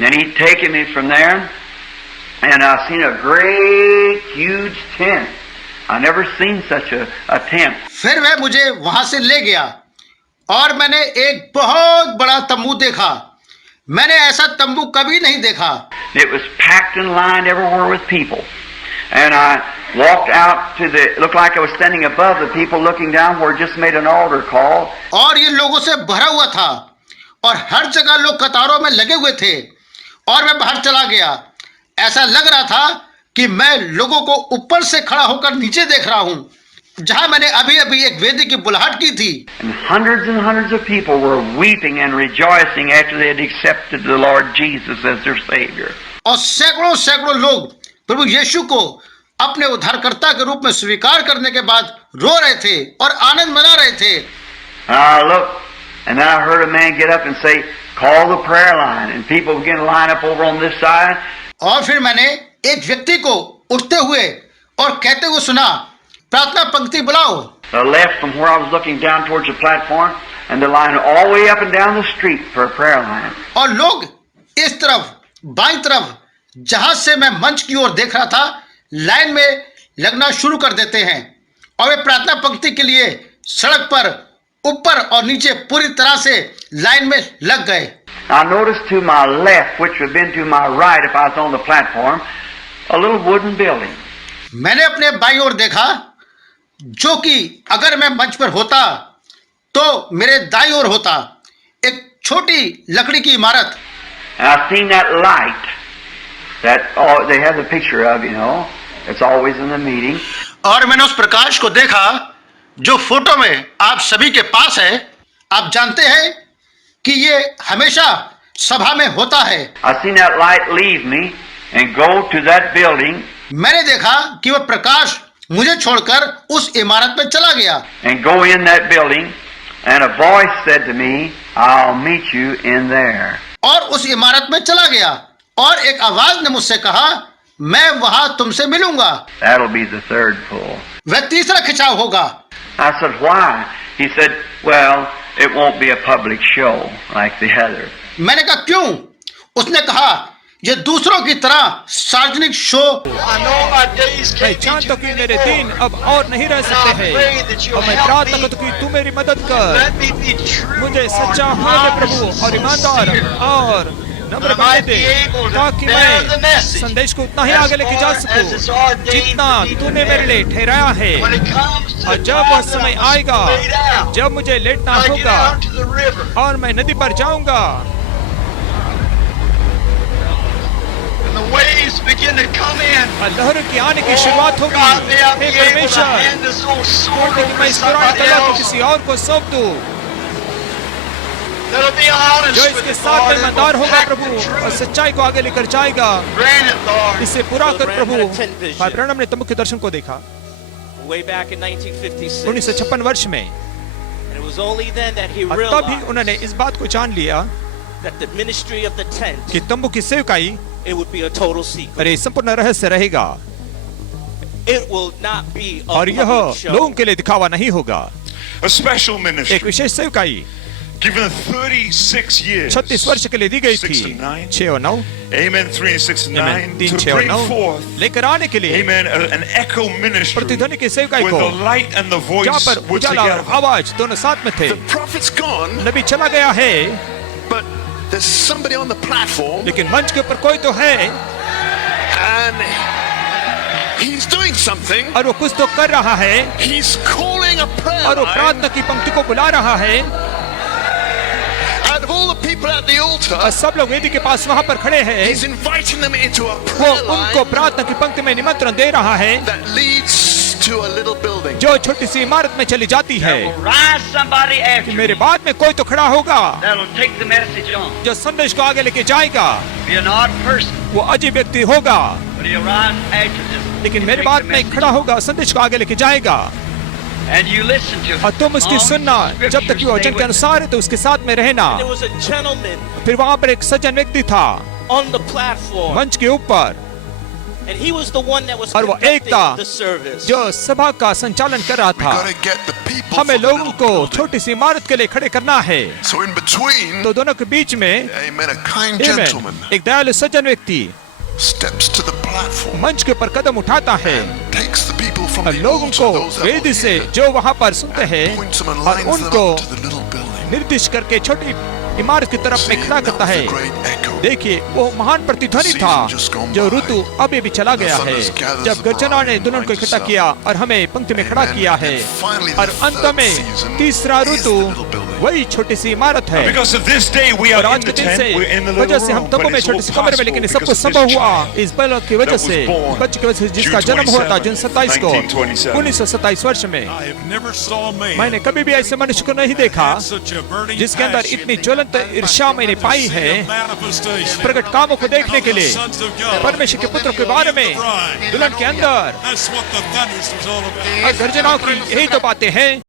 And he'd taken me from there, and I seen a great, huge tent. I never seen such a tent. फिर वह मुझे वहां से ले गया और मैंने एक बहुत बड़ा तंबू देखा. मैंने ऐसा तंबू कभी नहीं देखा. It was packed and lined everywhere with people. And I walked out to it looked like I was standing above the people looking down where just made an altar call. और ये लोगों से भरा हुआ था और हर जगह लोग कतारों में लगे हुए थे और मैं बाहर चला गया. ऐसा लग रहा था कि मैं लोगों को ऊपर से खड़ा होकर नीचे देख रहा हूं, जहां मैंने अभी अभी एक वेदी की बुलाहट की थी. And hundreds of people were weeping and rejoicing after they had accepted the Lord Jesus as their Savior. और सैकड़ों लोग प्रभु यीशु को अपने उद्धारकर्ता के रूप में स्वीकार करने के बाद रो रहे थे और आनंद मना रहे थे. I looked, and I heard a man get up and say, "Call the prayer line," and people began to line up over on this side. और फिर मैंने एक व्यक्ति को उठते हुए और कहते हुए सुना, प्रार्थना पंक्ति बुलाओ. I left from where I was looking down towards the platform, and the line all the way up and down the street for a prayer line. और लोग इस तरफ बाईं तरफ जहां से मैं मंच की ओर देख रहा था लाइन में लगना शुरू कर देते हैं और वे प्रार्थना पंक्ति के लिए सड़क पर ऊपर और नीचे पूरी तरह से लाइन में लग गए. I noticed to my left, which would have been to my right if I was on the platform, a little wooden building. मैंने अपने बाईं ओर देखा, जो कि अगर मैं मंच पर होता तो मेरे दाईं ओर होता, एक छोटी लकड़ी की इमारत. And I seen that light that they have the picture of, you know. It's always in the meeting. और मैंने उस प्रकाश को देखा जो फोटो में आप सभी के पास है. आप जानते हैं कि ये हमेशा सभा में होता है. I seen that light leave me and go to that building. मैंने देखा कि वह प्रकाश मुझे छोड़कर उस इमारत में चला गया. And go in that building, and a voice said to me, "I'll meet you in there." और उस इमारत में चला गया और एक आवाज ने मुझसे कहा, मैं वहां तुमसे मिलूंगा. That'll be the third pull. वह तीसरा खिंचाव होगा. I said, "Why?" He said, "Well, it won't be a public show like the other." मैंने कहा क्यों? उसने कहा ये दूसरों की तरह सार्वजनिक शो. मैं जानता हूं कि मेरे दिन अब और नहीं रह सकते हैं और मैं प्रार्थना करता हूं कि तू मेरी मदद कर. मुझे सच्चा होने प्रभु और ईमानदार और नम्र बनने दे ताकि मैं संदेश को उतना ही आगे लेके जा सकूं जितना तूने मेरे लिए ठहराया है. और जब वह समय आएगा जब मुझे लेटना होगा और मैं नदी पर जाऊंगा और लहरों की आने की शुरुआत होगी. हे परमेश्वर, मैं इस पुरानी तलवार को किसी और को सौंप दूं जो इसके साथ में ईमानदार होगा प्रभु और सच्चाई को आगे लेकर जाएगा. इसे पूरा कर प्रभु. भाई ब्रैनम ने तंबू के दर्शन को देखा 1956 वर्ष में और तब ही उन्होंने इस बात को जान लिया कि तंबू की सेवकाई अरे संपूर्ण रहस्य रहेगा और यह लोगों के लिए दिखावा नहीं होगा. एक विशेष सेवकाई Given 36 years, 36 वर्ष के लिए दी गई थी. 6 और 9 Amen. 3 and 6 and 9 3, to 6 और bring 9 forth, लेकर आने के लिए Amen, an echo ministry प्रतिध्वनि की सेवकाई where को the light and the voice जहाँ पर were उजाला और together. आवाज दोनों साथ में थे. The prophet's gone, नबी चला गया है but there's somebody on the platform, लेकिन मंच के ऊपर कोई तो है and he's doing something. और वो कुछ तो कर रहा है He's calling a prayer और वो line, प्रार्थना की पंक्ति को बुला रहा है. and of all the people at the altar, और सब लोग वेदी के पास वहाँ पर खड़े हैं. he's inviting them into a वो prayer उनको line प्रार्थना की पंक्ति में निमंत्रण दे रहा है that leads to a little building. जो छोटी सी इमारत में चली जाती है. Rise somebody after कि मेरे बाद में कोई तो खड़ा होगा that'll take the message on. जो संदेश को आगे लेके जाएगा. Be an odd person, वो अजीब व्यक्ति होगा but he'll rise after this. लेकिन मेरे बाद में खड़ा होगा, संदेश को आगे लेके जाएगा And you listen to him. और तुम उसकी सुनना. जब तक कि वो वचन के अनुसार है तो उसके साथ में रहना. There was a gentleman फिर वहाँ पर एक सज्जन व्यक्ति था on the platform, मंच के ऊपर And he was the one that was और वो एक conducting था the service. जो सभा का संचालन कर रहा We था। got to get the people हमें from the लोगों little को building. छोटी सी इमारत के लिए खड़े करना है। So in between, तो दोनों के बीच में amen, a kind Amen, gentleman एक दयालु सज्जन व्यक्ति steps to the platform, मंच के ऊपर कदम उठाता है takes the people from और the लोगों altar, को those that will वेदी से hear, जो वहां पर सुनते हैं points them and और lines them उनको up to the little building. निर्दिष्ट करके छोटी इमारत की तरफ See, में खड़ा that करता was है। a great echo. देखिए वो महान प्रतिध्वनि था जो ऋतु अभी भी चला गया है जब गर्जना ने दुल्हन को इकट्ठा किया और हमें पंक्ति में खड़ा किया है और अंत में तीसरा ऋतु वही छोटी सी इमारत है। Because of this day, we और are in आज के the दिन tent, we're in the से वजह little से हम room, तंबू but में it's छोटी all सी कमरे में, लेकिन सब possible कुछ because of संभव this हुआ child इस बालक की वजह that से, was born बच्चे की वजह से जिसका June जन्म हुआ था 27, जून 27 को 1927. 1927 वर्ष में। I have never saw a man मैंने कभी भी ऐसे मनुष्य को नहीं देखा had such a burning जिसके अंदर passion इतनी ज्वलंत ईर्ष्या मैंने पाई to see है a manifestation प्रकट कामों को देखने के लिए of the sons of God. परमेश्वर के पुत्र के बारे में दुल्हन के अंदर That's what the thunders was all about. और गर्जनाओं की यही तो बातें हैं।